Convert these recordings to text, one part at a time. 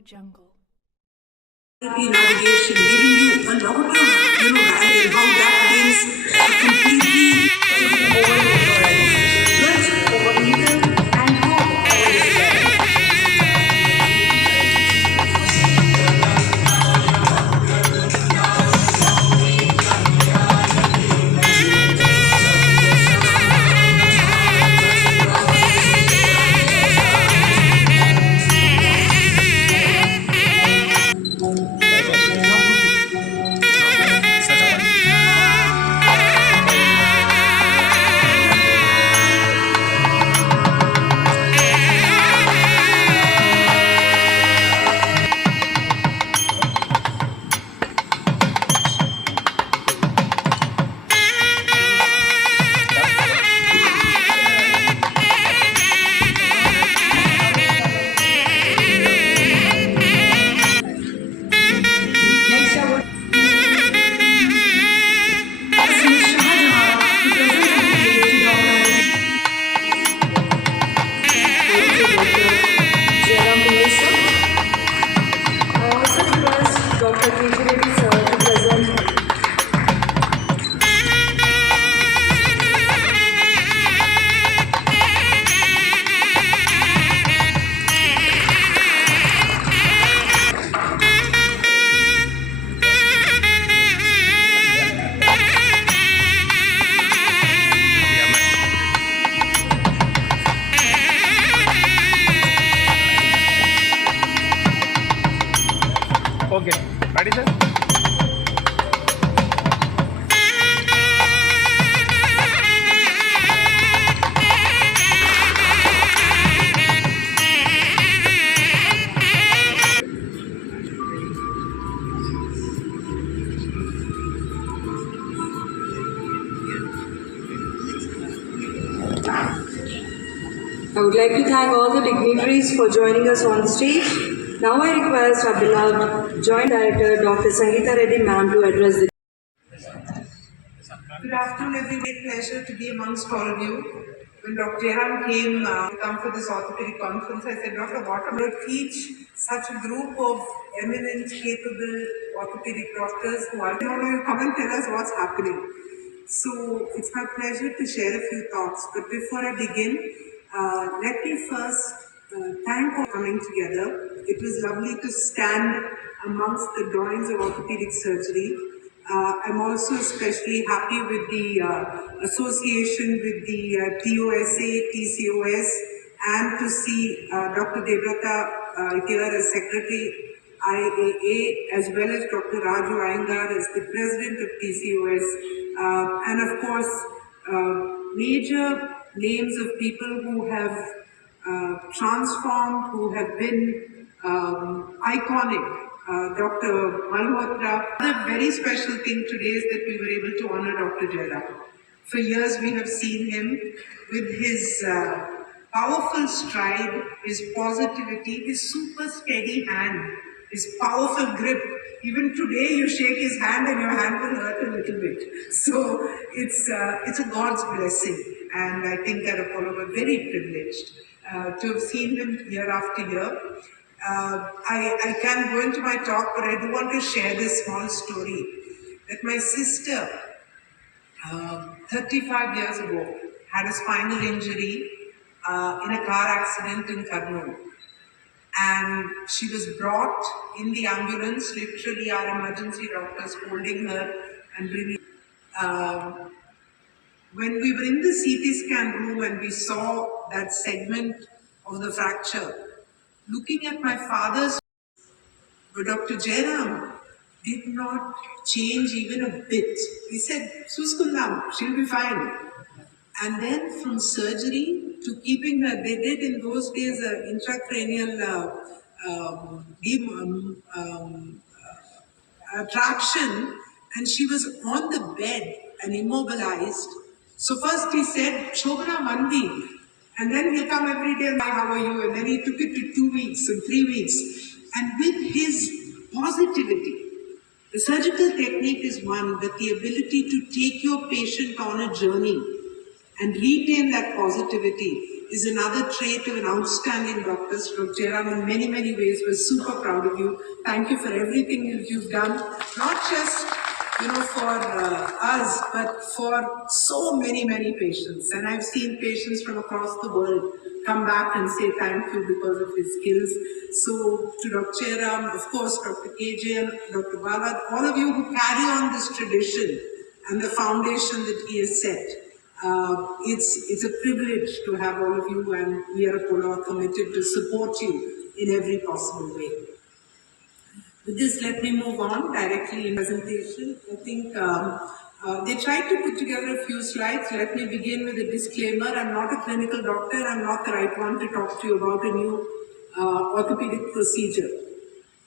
Jungle. Navigation, giving you a lot of, guide and how that brings a completely good or evil and good always well. Next, I would ask Ms. Shahjahan to present the bouquet to Dr. Jairam Mesa. I also request Dr. K.J. Reddy sir to present. Okay, ready sir? I would like to thank all the dignitaries for joining us on the stage. Now I request our beloved Joint Director Dr. Sangeeta Reddy ma'am to address the. Good afternoon, everyone. Great pleasure to be amongst all of you. When Dr. Jairam came to come for this orthopedic conference, I said, Dr. what will teach such a group of eminent, capable orthopedic doctors who are, you come and tell us what's happening. So it's my pleasure to share a few thoughts. But before I begin, let me first thank for coming together. It was lovely to stand amongst the drawings of orthopedic surgery. I'm also especially happy with the association with the TOSA, TCOS, and to see Dr. Devrata here as Secretary IAA, as well as Dr. Raju Iyengar as the President of TCOS, and of course, major names of people who have transformed, who have been iconic. Dr. Malhotra. The very special thing today is that we were able to honor Dr. Jairam. For years we have seen him with his powerful stride, his positivity, his super steady hand, his powerful grip. Even today you shake his hand and your hand will hurt a little bit. So it's a God's blessing, and I think at Apollo we're very privileged to have seen him year after year. I can't go into my talk, but I do want to share this small story that my sister, 35 years ago, had a spinal injury in a car accident in Kurnool. And she was brought in the ambulance, literally our emergency doctors holding her and bringing when we were in the CT scan room and we saw that segment of the fracture, looking at my father's, but Dr. Jairam did not change even a bit. He said, Suskundam, she'll be fine. And then from surgery to keeping her, they did in those days intracranial traction, and she was on the bed and immobilized. So first he said, Shobana, 1 week. And then he'll come every day and, how are you? And then he took it to 2 weeks and 3 weeks. And with his positivity, the surgical technique is one, but the ability to take your patient on a journey and retain that positivity is another trait of an outstanding doctor. So Dr. Jairam, in many, many ways, we're super proud of you. Thank you for everything that you've done, not just for us, but for so many, many patients. And I've seen patients from across the world come back and say thank you because of his skills. So to Dr. Jairam, of course, Dr. KJ, Dr. Bala, all of you who carry on this tradition and the foundation that he has set. It's a privilege to have all of you, and we are Apollo committed to support you in every possible way. With this, let me move on directly in presentation. I think they tried to put together a few slides. Let me begin with a disclaimer. I'm not a clinical doctor. I'm not the right one to talk to you about a new orthopedic procedure.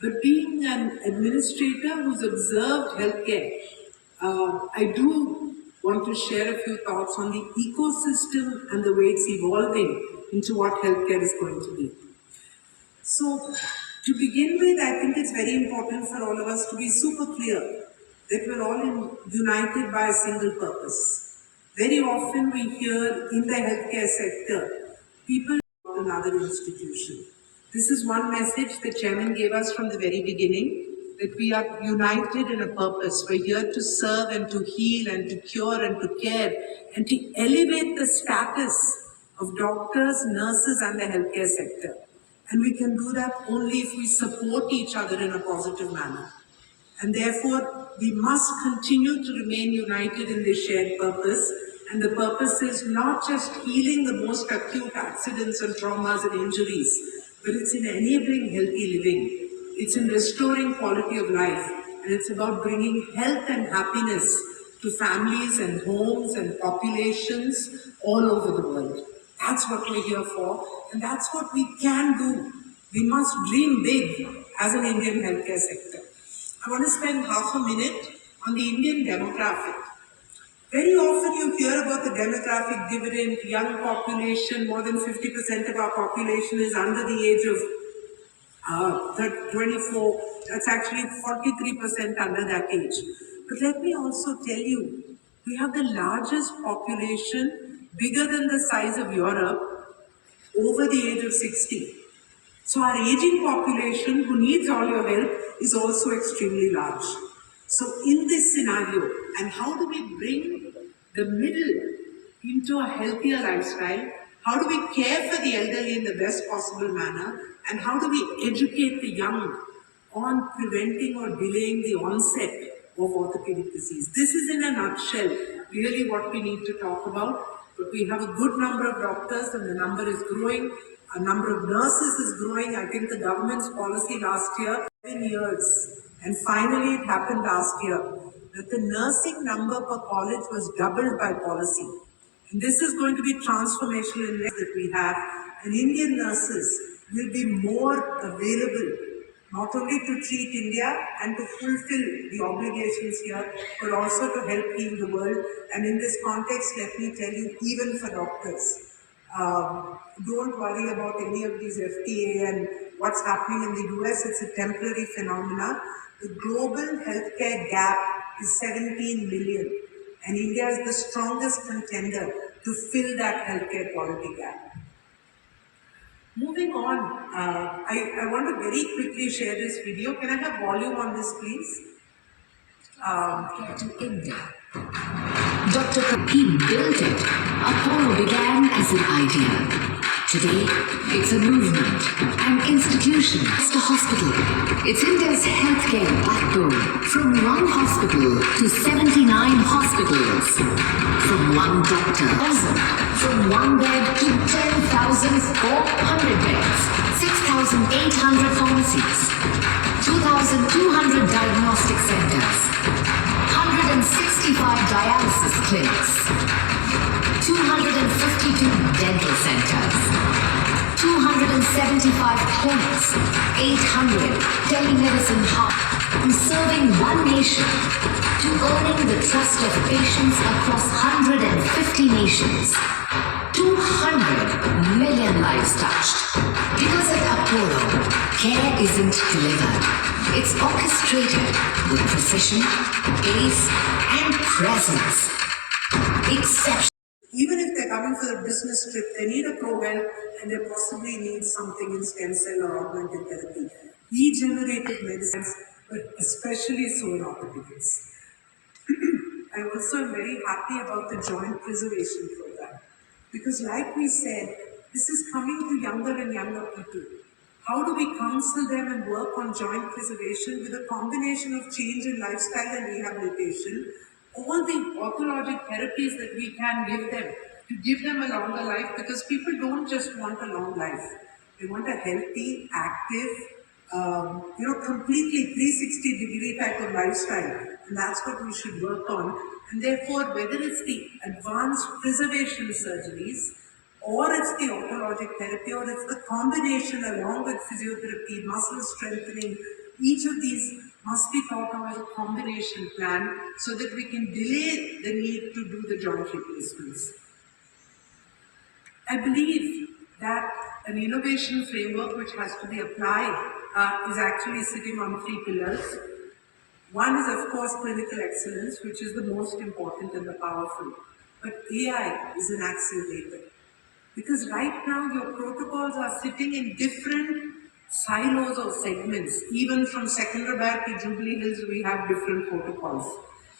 But being an administrator who's observed healthcare, I do want to share a few thoughts on the ecosystem and the way it's evolving into what healthcare is going to be. So, to begin with, I think it's very important for all of us to be super clear that we're all united by a single purpose. Very often we hear in the healthcare sector, people about another institution. This is one message the chairman gave us from the very beginning, that we are united in a purpose. We're here to serve and to heal and to cure and to care and to elevate the status of doctors, nurses and the healthcare sector. And we can do that only if we support each other in a positive manner. And therefore, we must continue to remain united in this shared purpose. And the purpose is not just healing the most acute accidents and traumas and injuries, but it's in enabling healthy living. It's in restoring quality of life. And it's about bringing health and happiness to families and homes and populations all over the world. That's what we're here for, and that's what we can do. We must dream big as an Indian healthcare sector. I want to spend half a minute on the Indian demographic. Very often you hear about the demographic dividend, young population, more than 50% of our population is under the age of 24. That's actually 43% under that age. But let me also tell you, we have the largest population, bigger than the size of Europe, over the age of 60. So our aging population who needs all your help is also extremely large. So in this scenario, and how do we bring the middle into a healthier lifestyle? How do we care for the elderly in the best possible manner? And how do we educate the young on preventing or delaying the onset of orthopedic disease? This is in a nutshell really what we need to talk about. But we have a good number of doctors and the number is growing. A number of nurses is growing. I think the government's policy last year, 7 years, and finally it happened last year, that the nursing number per college was doubled by policy. And this is going to be transformational in that we have. And Indian nurses will be more available, not only to treat India and to fulfill the obligations here, but also to help heal the world. And in this context, let me tell you, even for doctors, don't worry about any of these FTA and what's happening in the US. It's a temporary phenomena. The global healthcare gap is 17 million, and India is the strongest contender to fill that healthcare quality gap. Moving on, I want to very quickly share this video. Can I have volume on this, please? To India. Dr. Kapil built it. Apollo began as an idea. Today, it's a movement, an institution. It's a hospital. It's India's healthcare backbone. From one hospital to 79 hospitals. From one doctor, from one bed to 10,400 beds. 6,800 pharmacies. 2,200 diagnostic centers. 165 dialysis clinics. 252 dental centers, 275 clinics, 800 telemedicine hubs, from serving one nation to earning the trust of patients across 150 nations. 200 million lives touched. Because at Apollo, care isn't delivered. It's orchestrated with precision, pace, and presence. Exception. Even if the they're coming for a business trip, they need a ProHealth and they possibly need something in stem cell or augmented therapy. Regenerative medicines, but especially so in orthopedics. I also am very happy about the joint preservation program because like we said, this is coming to younger and younger people. How do we counsel them and work on joint preservation with a combination of change in lifestyle and rehabilitation, all the orthologic therapies that we can give them to give them a longer life, because people don't just want a long life. They want a healthy, active, completely 360-degree type of lifestyle. And that's what we should work on. And therefore, whether it's the advanced preservation surgeries, or it's the orthologic therapy, or it's the combination along with physiotherapy, muscle strengthening, each of these must be thought of as a combination plan so that we can delay the need to do the joint replacements. I believe that an innovation framework which has to be applied is actually sitting on 3 pillars. One is, of course, clinical excellence, which is the most important and the powerful. But AI is an accelerator. Because right now your protocols are sitting in different silos or segments. Even from Secunderabad to Jubilee Hills, we have different protocols.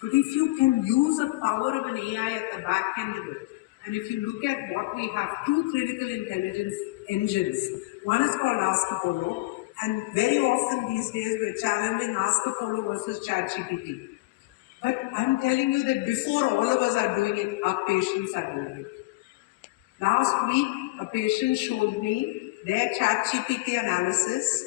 But if you can use the power of an AI at the back end of it, and if you look at what we have, 2 critical intelligence engines. One is called Ask Apollo, and very often these days we're challenging Ask Apollo versus ChatGPT. But I'm telling you that before all of us are doing it, our patients are doing it. Last week, a patient showed me their ChatGPT analysis